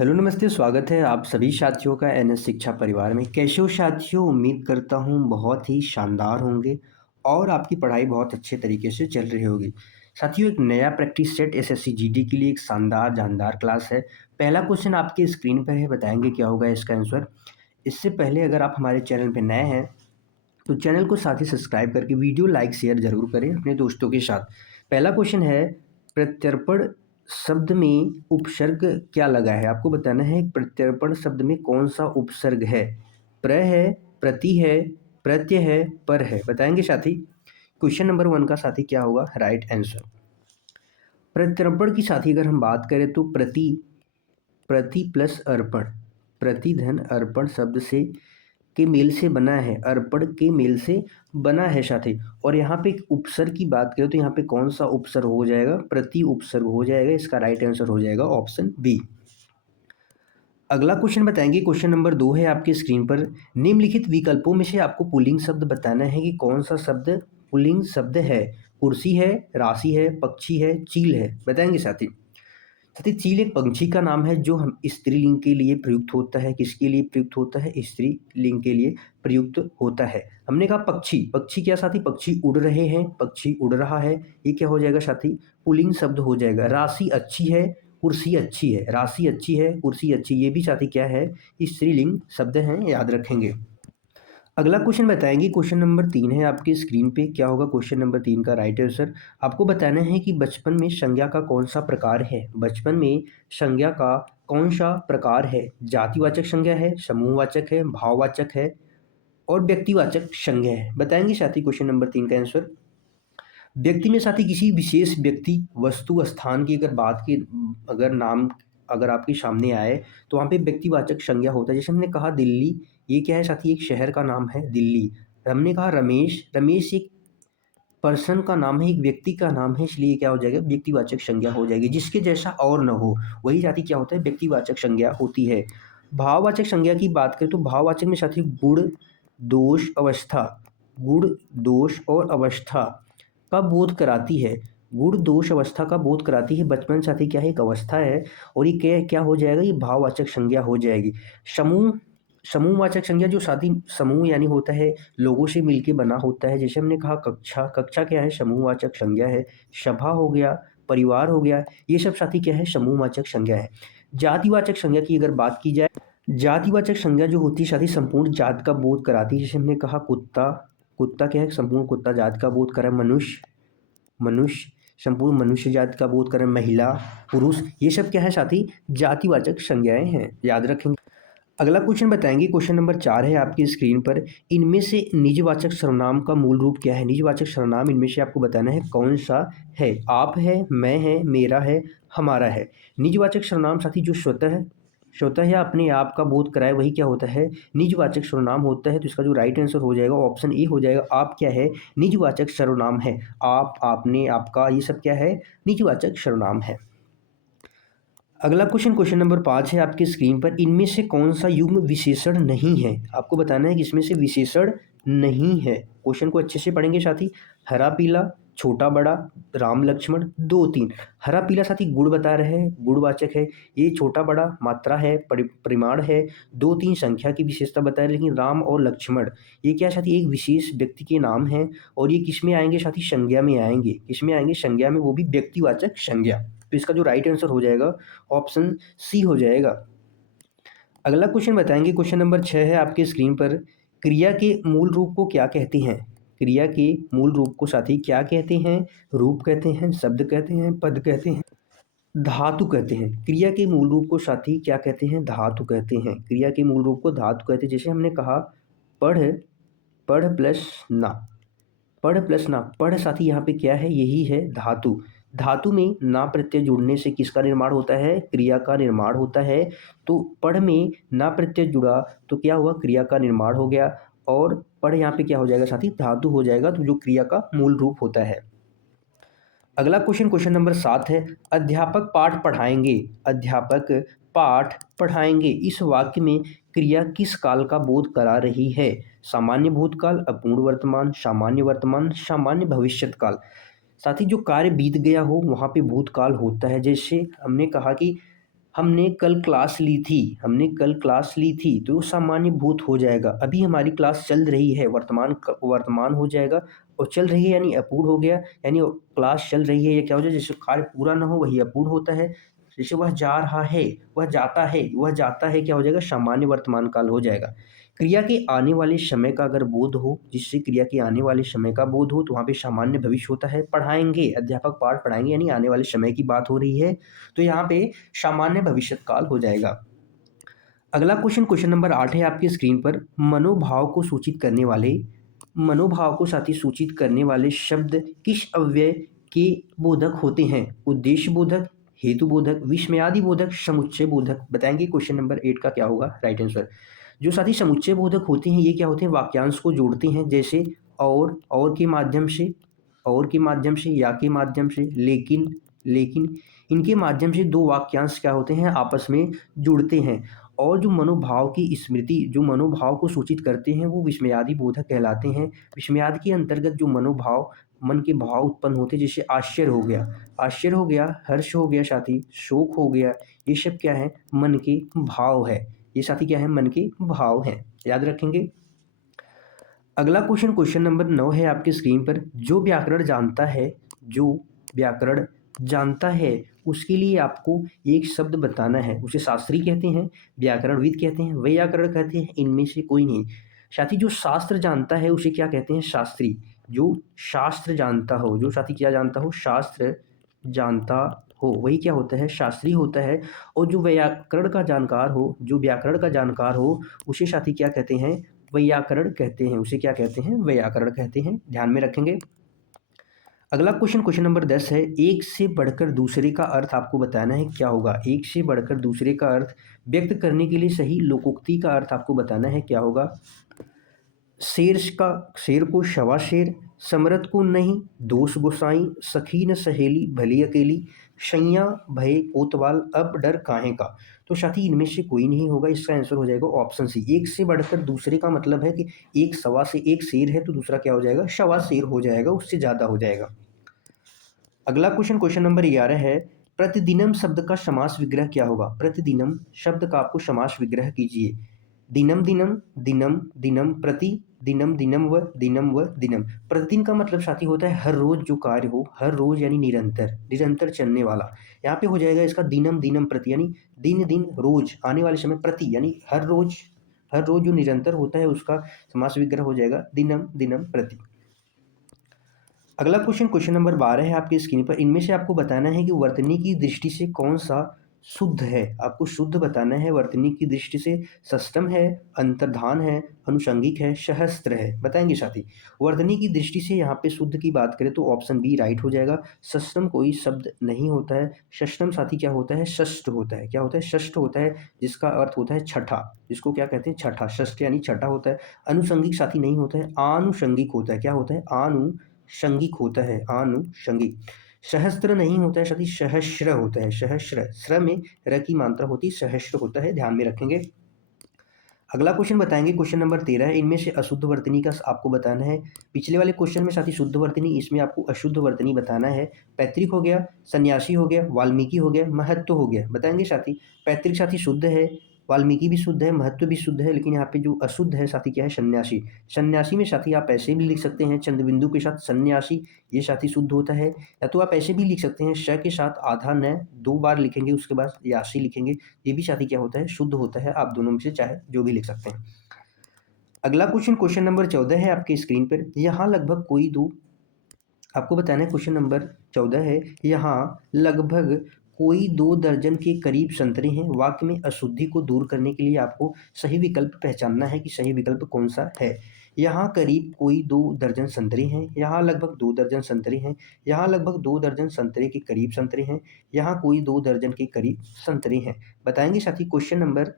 Hello नमस्ते, स्वागत है आप सभी साथियों का एनएस शिक्षा परिवार में। कैसे हो साथियों? उम्मीद करता हूँ बहुत ही शानदार होंगे और आपकी पढ़ाई बहुत अच्छे तरीके से चल रही होगी। साथियों, एक नया प्रैक्टिस सेट एसएससी जीडी के लिए एक शानदार जानदार क्लास है। पहला क्वेश्चन आपके स्क्रीन पर है, बताएंगे क्या होगा इसका आंसर। इससे पहले अगर आप हमारे चैनल पर नए हैं तो चैनल को साथ ही सब्सक्राइब करके वीडियो लाइक शेयर जरूर करें अपने दोस्तों के साथ। पहला क्वेश्चन है, प्रत्यर्पण शब्द में उपसर्ग क्या लगा है? आपको बताना है प्रत्यर्पण शब्द में कौन सा उपसर्ग है। प्र है, प्रति है, प्रत्यय है, पर है। बताएंगे साथी। क्वेश्चन नंबर 1 का साथी क्या होगा राइट आंसर। प्रत्यर्पण की साथी अगर हम बात करें तो प्रति, प्रति प्लस अर्पण, प्रति धन अर्पण शब्द से के मेल से बना है, अर्पण के मेल से बना है साथी। और यहाँ पे एक उपसर्ग की बात करें तो यहाँ पे कौन सा उपसर्ग हो जाएगा? प्रति उपसर्ग हो जाएगा। इसका राइट आंसर हो जाएगा ऑप्शन बी। अगला क्वेश्चन बताएंगे, क्वेश्चन नंबर 2 है आपकी स्क्रीन पर। निम्नलिखित विकल्पों में से आपको पुल्लिंग शब्द बताना है कि कौन सा शब्द पुल्लिंग शब्द है। कुर्सी है, राशि है, पक्षी है, चील है। बताएंगे साथी। साथी, चील एक पंछी का नाम है जो हम स्त्रीलिंग के लिए प्रयुक्त होता है। किसके लिए प्रयुक्त होता है? स्त्रीलिंग के लिए प्रयुक्त होता है। हमने कहा पक्षी, पक्षी क्या साथी? पक्षी उड़ रहे हैं, पक्षी उड़ रहा है। ये क्या हो जाएगा साथी? पुल्लिंग शब्द हो जाएगा। राशि अच्छी है, कुर्सी अच्छी है, राशि अच्छी है, कुर्सी अच्छी, ये भी साथी क्या है? स्त्रीलिंग शब्द हैं, याद रखेंगे। अगला क्वेश्चन बताएंगे, क्वेश्चन नंबर 3 है आपकी स्क्रीन पे। क्या होगा क्वेश्चन नंबर 3 का राइट आंसर? आपको बताना है कि बचपन में संज्ञा का कौन सा प्रकार है। बचपन में संज्ञा का कौन सा प्रकार है? जातिवाचक संज्ञा है, समूहवाचक है, भाववाचक है और व्यक्तिवाचक संज्ञा है। बताएंगे साथी क्वेश्चन नंबर 3 का आंसर। व्यक्ति में साथी किसी विशेष व्यक्ति, वस्तु, स्थान की अगर बात की, अगर नाम अगर आपके सामने आए तो वहाँ पे व्यक्तिवाचक संज्ञा होता है। जैसे हमने कहा दिल्ली, ये क्या है साथी? एक शहर का नाम है दिल्ली। हमने कहा रमेश, रमेश एक पर्सन का नाम है, एक व्यक्ति का नाम है, इसलिए क्या हो जाएगा? व्यक्तिवाचक संज्ञा हो जाएगी। जिसके जैसा और न हो वही साथी क्या होता है? व्यक्तिवाचक संज्ञा होती है। भाववाचक संज्ञा की बात करें तो भाववाचक में साथी गुण, दोष, अवस्था, गुण, दोष और अवस्था का बोध कराती है। गुण, दोष, अवस्था का बोध कराती है। बचपन साथी क्या है? एक अवस्था है और ये क्या क्या हो जाएगा? ये भाववाचक संज्ञा हो जाएगी। समूह, समूहवाचक संज्ञा जो साथी समूह यानी होता है लोगों से मिलके बना होता है। जैसे हमने कहा कक्षा, कक्षा क्या है? समूहवाचक संज्ञा है। सभा हो गया, परिवार हो गया, ये सब साथी क्या है? समूहवाचक संज्ञा है। जातिवाचक संज्ञा की अगर बात की जाए, जातिवाचक संज्ञा जो होती है साथी संपूर्ण जात का बोध कराती है। जैसे हमने कहा कुत्ता, कुत्ता क्या है? संपूर्ण कुत्ता जात का बोध करे। मनुष्य, मनुष्य संपूर्ण मनुष्य जाति का बोध करें। महिला, पुरुष, ये सब क्या है साथी? जातिवाचक संज्ञाएं हैं, याद रखेंगे। अगला क्वेश्चन बताएंगे, क्वेश्चन नंबर 4 है आपकी स्क्रीन पर। इनमें से निजवाचक सर्वनाम का मूल रूप क्या है? निजवाचक सर्वनाम इनमें से आपको बताना है कौन सा है। आप है, मैं है, मेरा है, हमारा है। निजवाचक सर्वनाम साथी जो स्वतः, स्वतः या अपने आप का बोध कराए वही क्या होता है? निजवाचक सर्वनाम होता है। तो इसका जो राइट आंसर हो जाएगा ऑप्शन ए हो जाएगा। आप क्या है? निजवाचक सर्वनाम है। आप, आपने, आपका, ये सब क्या है? निजवाचक सर्वनाम है। अगला क्वेश्चन, क्वेश्चन नंबर 5 है आपकी स्क्रीन पर। इनमें से कौन सा युग्म विशेषण नहीं है? आपको बताना है कि इसमें से विशेषण नहीं है। क्वेश्चन को अच्छे से पढ़ेंगे साथी। हरा पीला, छोटा बड़ा, राम लक्ष्मण, दो तीन। हरा पीला साथी गुण बता रहे हैं, गुणवाचक है। ये छोटा बड़ा मात्रा है, परिमाण है। दो तीन संख्या की विशेषता बता रहे हैं। लेकिन राम और लक्ष्मण ये क्या साथी? एक विशेष व्यक्ति के नाम हैं और ये किस में आएंगे साथी? संज्ञा में आएंगे। किस में आएंगे? संज्ञा में, वो भी व्यक्तिवाचक संज्ञा। तो इसका जो राइट आंसर हो जाएगा ऑप्शन सी हो जाएगा। अगला क्वेश्चन बताएंगे, क्वेश्चन नंबर 6 है आपके स्क्रीन पर। क्रिया के मूल रूप को क्या कहते हैं? क्रिया के मूल रूप को साथी क्या कहते हैं? रूप कहते हैं, शब्द कहते हैं, पद कहते हैं, धातु कहते हैं। क्रिया के मूल रूप को साथी क्या कहते हैं? धातु कहते हैं। क्रिया के मूल रूप को धातु कहते हैं। जैसे हमने कहा पढ़, पढ़ प्लस ना, पढ़ प्लस ना, पढ़ साथी यहाँ पे क्या है? यही है धातु। धातु में ना प्रत्यय जुड़ने से किसका निर्माण होता है? क्रिया का निर्माण होता है। तो पढ़ में ना प्रत्यय जुड़ा तो क्या हुआ? क्रिया का निर्माण हो गया। और पढ़ यहाँ पे क्या हो जाएगा साथी? धातु हो जाएगा। तो जो क्रिया का मूल रूप होता है। अगला क्वेश्चन, क्वेश्चन नंबर 7 है। अध्यापक पाठ पढ़ाएंगे, अध्यापक पाठ पढ़ाएंगे, इस वाक्य में क्रिया किस काल का बोध करा रही है? सामान्य भूतकाल, अपूर्ण वर्तमान, सामान्य वर्तमान, सामान्य भविष्यत काल। साथ ही जो कार्य बीत गया हो वहाँ पे भूतकाल होता है। जैसे हमने कहा कि हमने कल क्लास ली थी, हमने कल क्लास ली थी, तो वो सामान्य भूत हो जाएगा। अभी हमारी क्लास चल रही है, वर्तमान हो जाएगा। और चल रही है यानी अपूर्ण हो गया, यानी क्लास चल रही है, ये क्या हो जाए, जैसे कार्य पूरा ना हो वही अपूर्ण होता है। जैसे वह जा रहा है, वह जाता है क्या हो जाएगा, सामान्य वर्तमान काल हो जाएगा। क्रिया के आने वाले समय का अगर बोध हो, जिससे क्रिया के आने वाले समय का बोध हो, तो वहाँ पे सामान्य भविष्य होता है। पढ़ाएंगे, अध्यापक पाठ पढ़ाएंगे यानी आने वाले समय की बात हो रही है, तो यहाँ पे सामान्य भविष्यत काल हो जाएगा। अगला क्वेश्चन नंबर 8 है आपकी स्क्रीन पर। मनोभाव को साथ ही सूचित करने वाले शब्द किस अव्यय के बोधक होते हैं? उद्देश्य बोधक, हेतु बोधक, विस्मयादि बोधक, समुच्चय बोधक। बताएंगे क्वेश्चन नंबर 8 का क्या होगा राइट आंसर। जो साथी समुच्चय बोधक होते हैं, ये क्या होते हैं, वाक्यांश को जोड़ते हैं, जैसे और के माध्यम से, या के माध्यम से, लेकिन इनके माध्यम से दो वाक्यांश क्या होते हैं, आपस में जुड़ते हैं। और जो मनोभाव की स्मृति, जो मनोभाव को सूचित करते हैं, वो विस्मयादि बोधक कहलाते हैं। विस्मयादि के अंतर्गत जो मनोभाव, मन के भाव उत्पन्न होते हैं, जैसे आश्चर्य हो गया, हर्ष हो गया साथी, शोक हो गया, ये सब क्या है, मन के भाव है। ये साथी क्या है, मन के भाव हैं, याद रखेंगे। अगला क्वेश्चन नंबर 9 है आपकी स्क्रीन पर। जो व्याकरण जानता है उसके लिए आपको एक शब्द बताना है। उसे शास्त्री कहते हैं, व्याकरणविद कहते हैं, वैयाकरण कहते हैं, इनमें से कोई नहीं। साथी जो शास्त्र जानता है उसे क्या कहते हैं, शास्त्री। जो शास्त्र जानता हो, जो साथी क्या जानता हो, शास्त्र जानता हो, वही क्या होता है, शास्त्री होता है। और जो व्याकरण का जानकार हो उसे साथी क्या कहते हैं, वैयाकरण कहते हैं। उसे क्या कहते हैं, वैयाकरण कहते हैं, ध्यान में रखेंगे। अगला क्वेश्चन नंबर 10 है। एक से बढ़कर दूसरे का अर्थ आपको बताना है, क्या होगा। एक से बढ़कर दूसरे का अर्थ व्यक्त करने के लिए सही लोकोक्ति का अर्थ आपको बताना है, क्या होगा। शेर को शवा शेर, समरथ को नहीं, दोष गोसाई, सखी न सहेली भली अकेली, शैया भय कोतवाल, अब डर काहे का। तो साथी इनमें से कोई नहीं होगा, इसका आंसर हो जाएगा ऑप्शन सी। एक से बढ़कर दूसरे का मतलब है कि एक सवा से एक शेर है तो दूसरा क्या हो जाएगा, शवा शेर हो जाएगा, उससे ज़्यादा हो जाएगा। अगला क्वेश्चन नंबर 11 है। प्रतिदिनम शब्द का समास विग्रह क्या होगा। प्रतिदिनम शब्द का आपको समास विग्रह कीजिए। दिनम दिनम, दिनम दिनम, प्रति दिनम, दिनम व दिनम। प्रतिदिन का मतलब साथी होता है हर रोज जो कार्य हो, हर रोज यानी निरंतर चलने वाला। यहाँ पे हो जाएगा इसका दिनम दिनम प्रति, यानी दिन रोज, आने वाले समय, प्रति यानी हर रोज जो निरंतर होता है उसका समास विग्रह हो जाएगा दिनम दिनम प्रति। अगला क्वेश्चन नंबर 12 है आपकी स्क्रीन पर। इनमें से आपको बताना है कि वर्तनी की दृष्टि से कौन सा शुद्ध है। आपको शुद्ध बताना है वर्तनी की दृष्टि से। षष्टम है, अंतर्धान है, अनुषंगिक है, सहस्त्र है। बताएंगे साथी। वर्तनी की दृष्टि से यहाँ पे शुद्ध की बात करें तो ऑप्शन बी राइट हो जाएगा। षष्टम कोई शब्द नहीं होता है। षष्टम साथी क्या होता है, षष्ठ होता है। क्या होता है, षष्ठ होता है, जिसका अर्थ होता है छठा, जिसको क्या कहते हैं, छठा। षष्ठ यानी छठा होता है। अनुषंगिक साथी नहीं होता है, आनुषंगिक होता है। क्या होता है, आनुषंगिक होता है, आनुषंगिक। सहस्त्र नहीं होता है साथी, सहस्र होता है। सहस्र, स्र में र की मात्रा होती है, सहस्र होता है, ध्यान में रखेंगे। अगला क्वेश्चन बताएंगे क्वेश्चन नंबर 13 है। इनमें से अशुद्ध वर्तनी का आपको बताना है। पिछले वाले क्वेश्चन में साथी शुद्ध वर्तनी, इसमें आपको अशुद्ध वर्तनी बताना है। पैतृक हो गया, सन्यासी हो गया, वाल्मीकि हो गया, महत्व हो गया। बताएंगे साथी। पैतृक साथी शुद्ध है, वाल्मीकि भी शुद्ध है, महत्व भी शुद्ध है, लेकिन यहाँ पे जो अशुद्ध है साथी क्या है, सन्यासी। सन्यासी में साथी आप ऐसे भी लिख सकते हैं चंद्रबिंदु के साथ सन्यासी, ये साथी शुद्ध होता है। या तो आप ऐसे भी लिख सकते हैं श के साथ आधा न, दो बार लिखेंगे उसके बाद यासी लिखेंगे, ये भी साथी क्या होता है, शुद्ध होता है। आप दोनों में से चाहे जो भी लिख सकते हैं। अगला क्वेश्चन नंबर 14 है आपके स्क्रीन पर। यहाँ लगभग कोई दो, आपको बताना है क्वेश्चन नंबर 14 है। यहाँ लगभग कोई 2 दर्जन के करीब संतरे हैं। वाक्य में अशुद्धि को दूर करने के लिए आपको सही विकल्प पहचानना है कि सही विकल्प कौन सा है। यहाँ करीब कोई 2 दर्जन संतरे हैं, यहाँ लगभग 2 दर्जन संतरे हैं, यहाँ लगभग 2 दर्जन संतरे के करीब संतरे हैं, यहाँ कोई 2 दर्जन के करीब संतरे हैं। बताएंगे साथी क्वेश्चन नंबर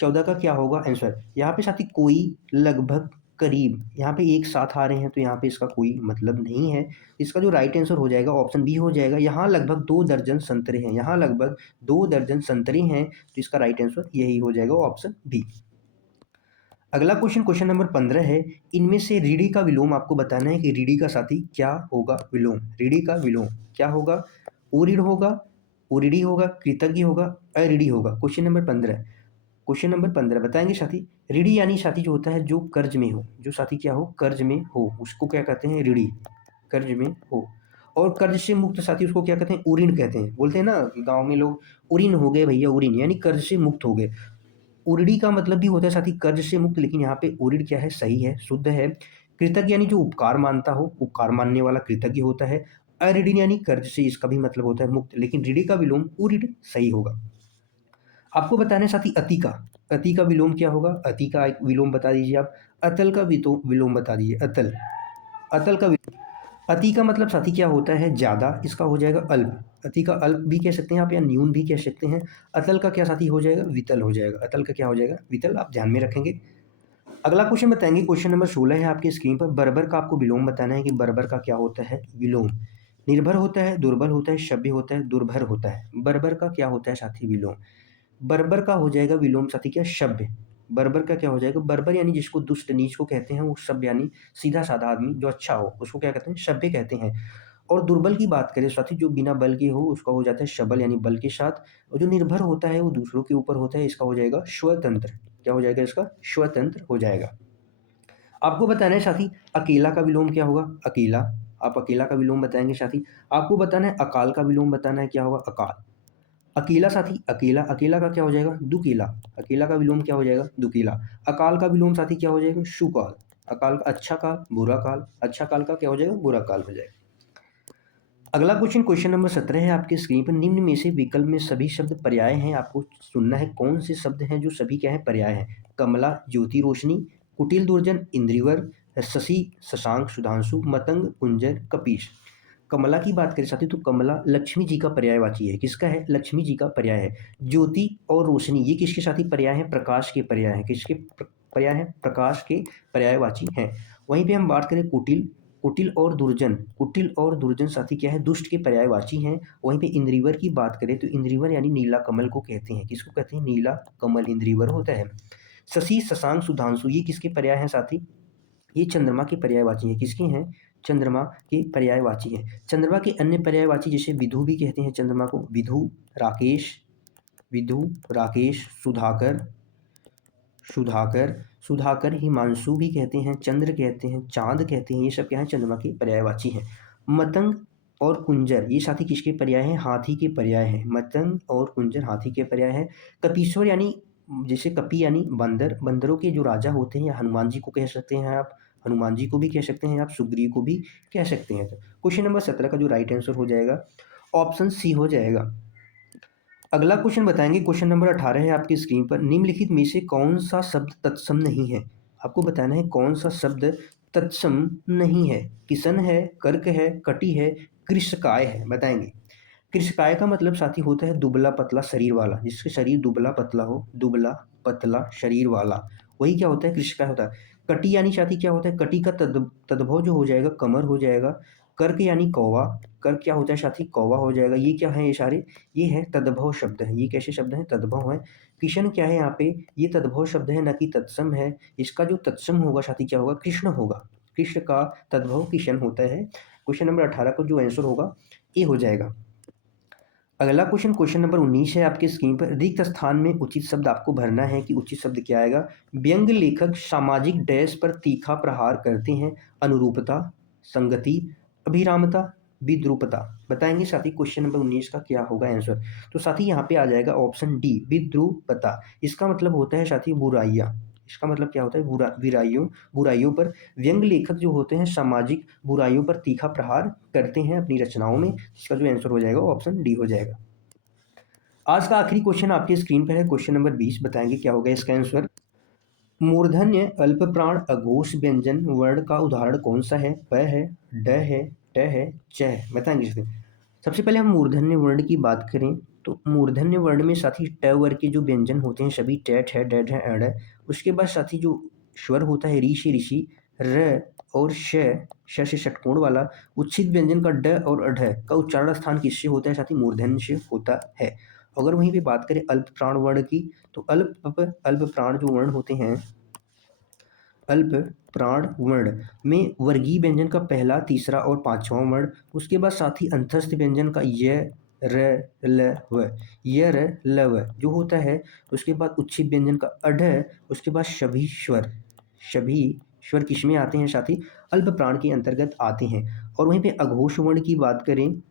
14 का क्या होगा आंसर। यहाँ पे साथी कोई, लगभग, करीब, यहाँ पे एक साथ आ रहे हैं तो यहाँ पे इसका कोई मतलब नहीं है। इसका जो राइट आंसर हो जाएगा ऑप्शन बी हो जाएगा। यहाँ लगभग 2 दर्जन संतरे हैं, यहाँ लगभग 2 दर्जन संतरे हैं, तो इसका राइट आंसर यही हो जाएगा ऑप्शन बी। अगला क्वेश्चन नंबर 15 है। इनमें से रीढ़ी का विलोम आपको बताना है कि रीढ़ी का साथी क्या होगा विलोम। रीढ़ी का विलोम क्या होगा, ओरीढ़ होगा, उरीडी होगा, कृतज्ञ होगा, अरीडी होगा। क्वेश्चन नंबर 15 बताएंगे साथी। ऋणी यानी साथी जो होता है जो कर्ज में हो, जो साथी क्या हो, कर्ज में हो, उसको क्या कहते हैं, ऋणी, कर्ज में हो। और कर्ज से मुक्त साथी उसको क्या कहते हैं, उऋण कहते हैं। बोलते हैं ना कि गांव में लोग उऋण हो गए भैया, उऋण यानी कर्ज से मुक्त हो गए। उऋणी का मतलब भी होता है साथी कर्ज से मुक्त, लेकिन यहाँ पे उऋण क्या है, सही है, शुद्ध है। कृतज्ञ यानी जो उपकार मानता हो, उपकार मानने वाला कृतज्ञ होता है। अऋणी यानी कर्ज से, इसका भी मतलब होता है मुक्त, लेकिन ऋणी का विलोम उऋण सही होगा। आपको बताना है साथी अति का। अति का विलोम क्या होगा, अति का एक विलोम बता दीजिए आप। अतल का विलोम बता दीजिए, अतल। अतल का अति का मतलब साथी क्या होता है, ज्यादा, इसका हो जाएगा अल्प। अति का अल्प भी कह सकते हैं आप, या न्यून भी कह सकते हैं। अतल का क्या साथी हो जाएगा, वितल हो जाएगा। अतल का क्या हो जाएगा, वितल, आप ध्यान में रखेंगे। अगला क्वेश्चन बताएंगे, क्वेश्चन नंबर 16 है आपकी स्क्रीन पर। बर्बर का आपको विलोम बताना है कि बर्बर का क्या होता है विलोम। निर्भर होता है, दुर्बल होता है, सभ्य होता है, दुर्भर होता है। बर्बर का क्या होता है साथी विलोम। बर्बर का हो जाएगा विलोम साथी क्या, सभ्य। बर्बर का क्या हो जाएगा, बर्बर यानी जिसको दुष्ट नीच को कहते हैं, वो सभ्य यानी सीधा साधा आदमी जो अच्छा हो, उसको क्या कहते हैं, सभ्य कहते हैं। और दुर्बल की बात करें साथी, जो बिना बल के हो, उसका हो जाता है सबल यानी बल के साथ। और जो निर्भर होता है वो दूसरों के ऊपर होता है, इसका हो जाएगा स्वतंत्र। क्या हो जाएगा इसका, स्वतंत्र हो जाएगा। आपको बताना है साथी अकेला का विलोम क्या होगा, अकेला। आप अकेला का विलोम बताएंगे साथी। आपको बताना है अकाल का विलोम बताना है, क्या होगा, अकाल। अकेला साथी, अकेला, अकेला का क्या हो जाएगा, दुकेला। अकेला का विलोम क्या हो जाएगा, दुकेला। अकाल का विलोम साथी क्या हो जाएगा, सुकाल। अकाल का अच्छा काल, बुरा काल। अच्छा काल का क्या हो जाएगा, बुरा काल हो जाएगा। अगला क्वेश्चन, क्वेश्चन नंबर 17 है आपके स्क्रीन पर। निम्न में से विकल्प में सभी शब्द पर्याय हैं, आपको सुनना है कौन से शब्द हैं जो सभी क्या है, पर्याय हैं। कमला, ज्योति, रोशनी। कुटिल, दुर्जन, इंद्रिवर। शशि, शशांक, सुधांशु। मतंग, कुंजर, कपीश। कमला की बात करें साथी तो कमला लक्ष्मी जी का पर्यायवाची है। किसका है, लक्ष्मी जी का पर्याय है। ज्योति और रोशनी ये किसके साथी पर्याय है, प्रकाश के पर्याय है। किसके पर्याय है, प्रकाश के पर्यायवाची हैं। वहीं पे हम बात करें कुटिल, कुटिल और दुर्जन, कुटिल और दुर्जन साथी क्या है, दुष्ट के पर्यायवाची हैं। वहीं पे इंद्रिवर की बात करें तो इंद्रिवर यानी नीला कमल को कहते हैं। किसको कहते हैं, नीला कमल इंद्रिवर होता है। शशि, शशांक, सुधांशु ये किसके पर्याय हैं साथी, ये चंद्रमा के पर्यायवाची हैं। किसके हैं, चंद्रमा के पर्यायवाची हैं। चंद्रमा के अन्य पर्यायवाची जैसे विधु भी कहते हैं चंद्रमा को, विधु, राकेश, विधु, राकेश, सुधाकर, सुधाकर, सुधाकर, हिमांशु भी कहते हैं, चंद्र कहते हैं, चांद कहते हैं। ये सब क्या है, चंद्रमा के पर्यायवाची हैं। मतंग और कुंजर ये साथी किसके पर्याय हैं, हाथी के पर्याय हैं। मतंग और कुंजर हाथी के पर्याय हैं। कपीश्वर यानी जैसे कपि यानी बंदर, बंदरों के जो राजा होते हैं, या हनुमान जी को कह सकते हैं आप, हनुमान जी को भी कह सकते हैं आप, सुग्रीव को भी कह सकते हैं। तो क्वेश्चन नंबर 17 का जो राइट आंसर हो जाएगा ऑप्शन सी हो जाएगा। अगला क्वेश्चन बताएंगे, क्वेश्चन नंबर 18 है आपकी स्क्रीन पर। निम्नलिखित में से कौन सा शब्द तत्सम नहीं है, आपको बताना है कौन सा शब्द तत्सम नहीं है। किसन है, कर्क है, कटी है, कृषकाय है, बताएंगे। कृषकाय का मतलब साथी होता है दुबला पतला शरीर वाला, जिसके शरीर दुबला पतला हो, दुबला पतला शरीर वाला, वही क्या होता है, कृषकाय होता है। कटी यानी साथी क्या होता है, कटी का तद्भव जो हो जाएगा कमर हो जाएगा। कर्क यानी कौवा, कर्क क्या होता है साथी, कौवा हो जाएगा। ये क्या है, ये सारे ये है तद्भव शब्द है। ये कैसे शब्द हैं, तद्भव है। किशन क्या है यहाँ पे, ये तद्भव शब्द है न कि तत्सम है। इसका जो तत्सम होगा साथी क्या होगा, कृष्ण होगा। कृष्ण का तद्भव किशन होता है। क्वेश्चन नंबर 18 को जो आंसर होगा ये हो जाएगा। अगला क्वेश्चन, क्वेश्चन नंबर 19 है आपके स्क्रीन पर। रिक्त स्थान में उचित शब्द आपको भरना है कि उचित शब्द क्या आएगा। व्यंग लेखक सामाजिक डैश पर तीखा प्रहार करते हैं। अनुरूपता, संगति, अभिरामता, विद्रूपता, बताएंगे साथी क्वेश्चन नंबर 19 का क्या होगा आंसर। तो साथी यहाँ पे आ जाएगा ऑप्शन डी, विद्रूपता। इसका मतलब होता है साथी बुराइयाँ। इसका मतलब क्या होता है, बुराइयों, बुराइयों पर। व्यंग लेखक जो होते हैं सामाजिक बुराइयों पर तीखा प्रहार करते हैं अपनी रचनाओं में। इसका जो आंसर हो जाएगा ऑप्शन डी हो जाएगा। आज का आखिरी क्वेश्चन आपकी स्क्रीन पर है, क्वेश्चन नंबर 20, बताएंगे क्या होगा इसका आंसर। मूर्धन्य अल्प प्राण अघोष व्यंजन वर्ण का उदाहरण कौन सा है। प है, ड है, ट है, च है, बताएंगे इसके। सबसे पहले हम मूर्धन्य वर्ण की बात करें तो मूर्धन्य वर्ण में साथी ट वर्ग के जो व्यंजन होते हैं सभी टेट है, डेड है, एड है। उसके बाद साथी जो स्वर होता है री से ऋषि, र और श से षटकोण वाला। उच्छिद व्यंजन का ड और अढ़ का उच्चारण स्थान किससे होता है साथी, मूर्धन्य से होता है। अगर वहीं पे बात करें अल्प प्राण वर्ण की तो अल्प प्राण जो वर्ण होते हैं, अल्प प्राण वर्ण में वर्गीय व्यंजन का पहला, तीसरा और पांचवा वर्ण। उसके बाद साथ ही अंतस्थ व्यंजन का य, र ल व, य र ल व जो होता है, उसके बाद उच्छित व्यंजन का अढ, उसके बाद सभी स्वर किसमें आते हैं साथी? अल्प प्राण के अंतर्गत आते हैं। और वहीं पे अघोष वर्ण की बात करें,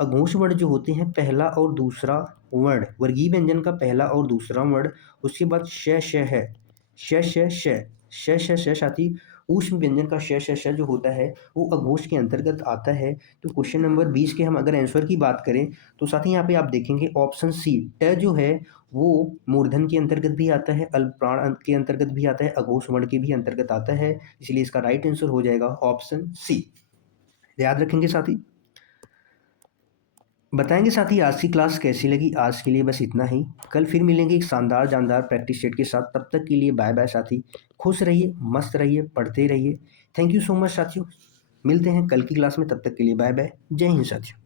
अघोष वर्ण जो होते हैं पहला और दूसरा वर्ण, वर्गीय व्यंजन का पहला और दूसरा वर्ण, उसके बाद श श है, श श श, श श श साथी ऊष्म व्यंजन का श श श जो होता है वो अघोष के अंतर्गत आता है। तो क्वेश्चन नंबर 20 के हम अगर आंसर की बात करें तो साथी यहाँ पे आप देखेंगे ऑप्शन सी ट जो है वो मूर्धन के अंतर्गत भी आता है, अल्प प्राण के अंतर्गत भी आता है, अघोष वर्ण के भी अंतर्गत आता है, इसलिए इसका राइट आंसर हो जाएगा ऑप्शन सी। याद रखेंगे साथी। बताएंगे साथी आज की क्लास कैसी लगी। आज के लिए बस इतना ही। कल फिर मिलेंगे एक शानदार जानदार प्रैक्टिस सेट के साथ। तब तक के लिए बाय बाय साथी। खुश रहिए, मस्त रहिए, पढ़ते रहिए। थैंक यू सो मच साथियों। मिलते हैं कल की क्लास में, तब तक के लिए बाय बाय। जय हिंद साथियों।